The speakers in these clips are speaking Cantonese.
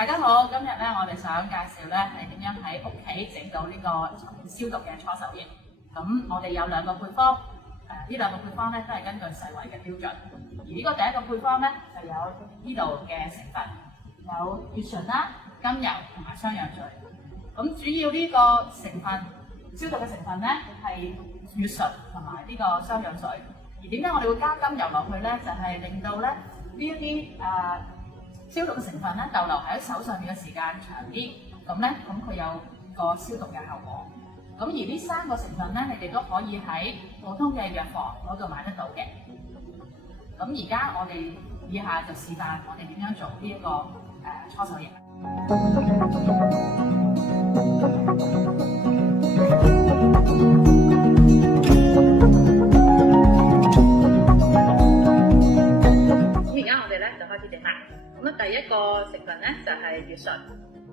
大家好，今日咧我哋想介紹咧係點樣喺屋企整到呢個消毒嘅搓手液。咁我哋有兩個配方，呢兩個配方咧都係根據世衛嘅標準。而呢個第一個配方咧就有呢度嘅成分，有乙醇啦、甘油同埋雙氧水。咁主要呢個成分消毒嘅成分咧係乙醇同埋呢個雙氧水。而點解我哋會加甘油落去咧？就係令到咧呢一啲消毒嘅成分咧逗留喺手上面嘅時間長啲，咁佢有個消毒嘅效果。咁而呢三個成分咧，你哋都可以喺普通嘅藥房嗰度買得到嘅。咁而家我哋以下就示範我哋點樣做呢一個搓手液。咁而家我哋咧就開始整啦。咁第一個成分咧就係乙醇，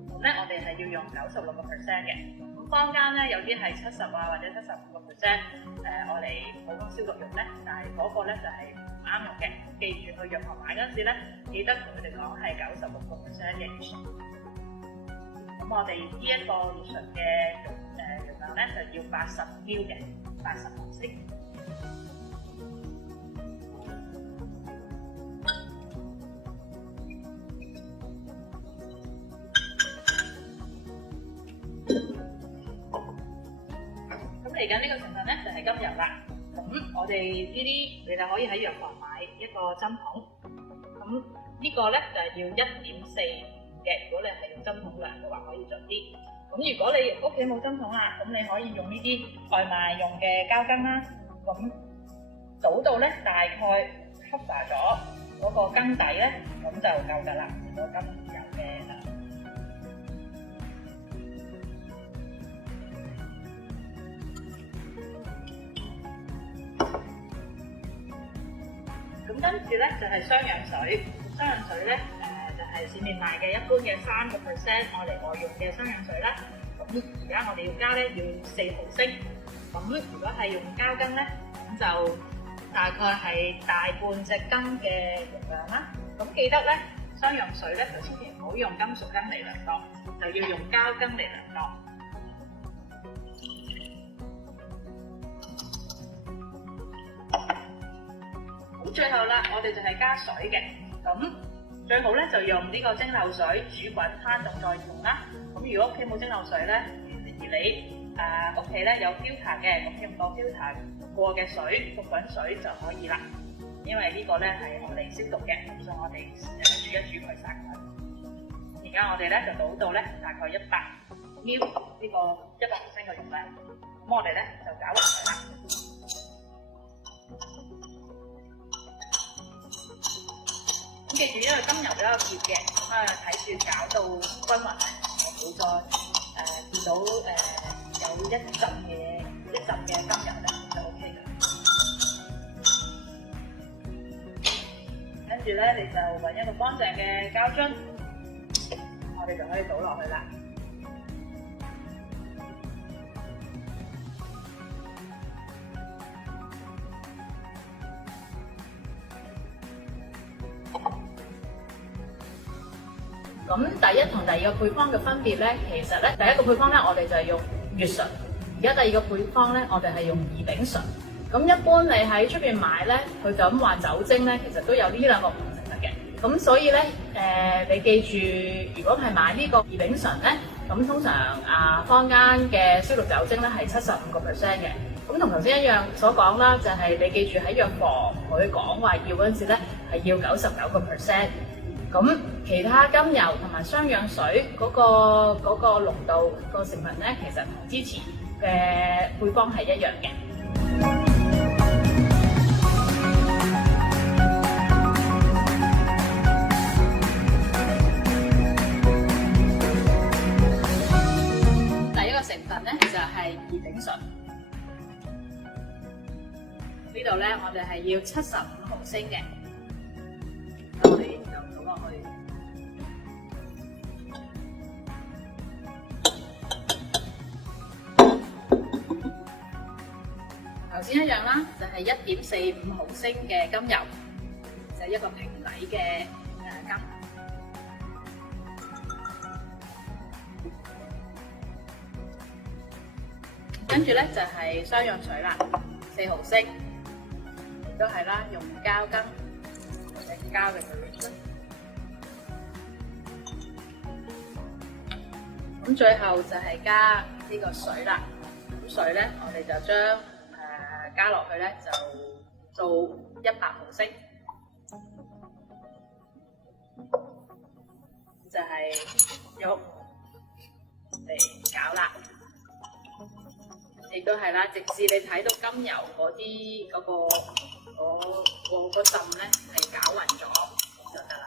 咁咧我哋係要用96%嘅。咁坊間咧有啲係70或者75%，我嚟普通消毒用咧，但係嗰個咧就係唔啱用嘅。記住去藥房買嗰陣時咧，記得同佢哋講係96%嘅乙醇。咁我哋呢一個乙醇嘅容量咧就要80 ml 嘅，80毫升。嚟緊呢個成分咧就係甘油啦。咁我哋呢啲你就可以喺藥房買一個針筒。咁呢個咧就係要1.45嘅。如果你係用針筒量嘅話，可以盡啲。咁如果你屋企冇針筒啦，咁你可以用呢啲外賣用嘅膠羹啦。咁倒到咧大概 cover 咗嗰個羹底咧，咁就夠㗎啦。個甘油嘅量。咁跟住咧就係雙氧水，雙氧水咧就係市面賣嘅一般嘅3%愛嚟外用嘅雙氧水啦。咁而家我哋要加咧要4毫升。咁如果係用膠羹咧，咁就大概係大半隻羹嘅容量啦。咁記得咧雙氧水咧就千祈唔好用金屬羹嚟量度，就要用膠羹嚟量度。最後啦，我哋就係加水嘅。咁最好咧就用呢個蒸餾水煮滾攤凍再用啦。咁如果屋企冇蒸餾水咧，而你屋企咧有 filter 嘅，咁用個 filter 過嘅水焗滾水就可以啦。因為呢個咧係我哋消毒嘅，咁所以我哋煮一煮佢殺菌。而家我哋咧就倒到咧大概100 ml 呢個100毫升嘅容量。咁我哋咧就攪勻佢啦。咁記住，因為甘油比較熱嘅，咁睇住攪到均勻咧，我會再見到有一陣嘅甘油咧就 OK 嘅。跟住咧，你就揾一個乾淨嘅膠樽，我哋就可以倒落去啦。咁第一同第二個配方嘅分別咧，其實咧第一個配方咧，我哋就係用乙醇，而家第二個配方咧，我哋係用乙丙醇。咁一般你喺出邊買咧，佢就咁話酒精咧，其實都有呢兩個唔同成分嘅。咁所以咧，你記住，如果係買呢個乙丙醇咧，咁通常坊間嘅消毒酒精咧係75%嘅。咁同頭先一樣所講啦，就係你記住喺藥房佢講話要嗰陣時咧，係要99%。咁其他甘油同埋雙氧水嗰個濃度個成分咧，其實同之前嘅配方係一樣嘅。第一個成分咧就係乙丙醇，呢度咧我哋係要75毫升嘅。我哋就倒落去。頭先一樣啦，就係1.45毫升嘅甘油，就係一個平底嘅羹。跟住咧就係雙氧水啦，4毫升，亦都係啦，用膠羹或者膠嘅濾樽。咁最後就係加呢個水啦。咁水咧，我哋就將加落去咧，就做100毫升，就係喐嚟攪啦。亦都係啦，直至你睇到甘油嗰啲嗰陣咧係攪勻咗就得啦。